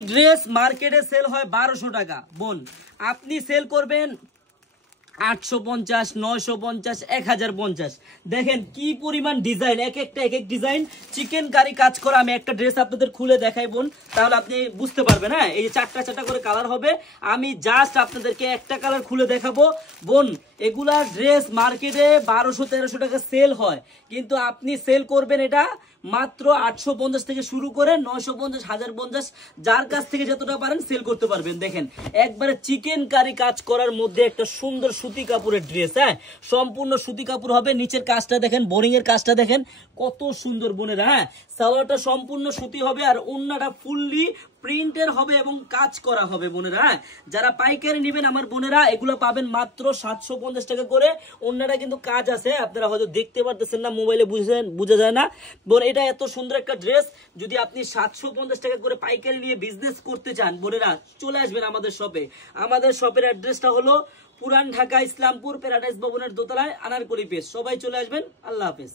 Dress মার্কেটে sell হয় 1200 টাকা। বোন আপনি সেল করবেন 850, 950, 1050। দেখেন কি পরিমাণ ডিজাইন, এক একটা এক এক ডিজাইন চিকেন কারি কাজ করা। আমি একটা ড্রেস আপনাদের খুলে দেখাই বোন, তাহলে আপনি বুঝতে পারবেন। হ্যাঁ, এই যে চারটা চারটা করে কালার হবে। আমি জাস্ট আপনাদেরকে একটা কালার খুলে দেখাবো বোন। এগুলা ড্রেস মার্কেটে 1200-1300 টাকা সেল হয়, কিন্তু আপনি সেল করবেন এটা মাত্র 850 থেকে শুরু করে 950, 1050, যার কাছ থেকে যতটা পারেন সেল করতে পারবেন। দেখেন একবারে চিকেন কারি কাজ করার মধ্যে একটা সুন্দর সুতি কাপড়ের ড্রেস। হ্যাঁ, সম্পূর্ণ সুতি কাপড় হবে। নিচের কাজটা দেখেন, বোরিং এর কাজটা দেখেন কত সুন্দর বোনেরা। হ্যাঁ, সালোয়ারটা সম্পূর্ণ সুতি হবে আর ওন্নাটা ফুললি প্রিন্টের হবে এবং কাজ করা হবে বোনেরা। হ্যাঁ, যারা পাইকারি নেবেন আমার বোনেরা এগুলো পাবেন মাত্র 750 টাকা করে। ওন্নাটা কিন্তু কাজ আছে, আপনারা হয়তো দেখতে পারতেছেন না, মোবাইলে বোঝা যায় না বোন। এটা এত সুন্দর একটা ড্রেস, যদি আপনি 750 টাকা করে পাইকারি নিয়ে বিজনেস করতে চান বোনেরা, চলে আসবেন আমাদের শপে। আমাদের শপের অ্যাড্রেসটা হলো পুরান ঢাকা ইসলামপুর প্যারাডাইস ভবনের দোতলায়, আনারকলি পেজ। সবাই চলে আসবেন। আল্লাহ হাফেজ।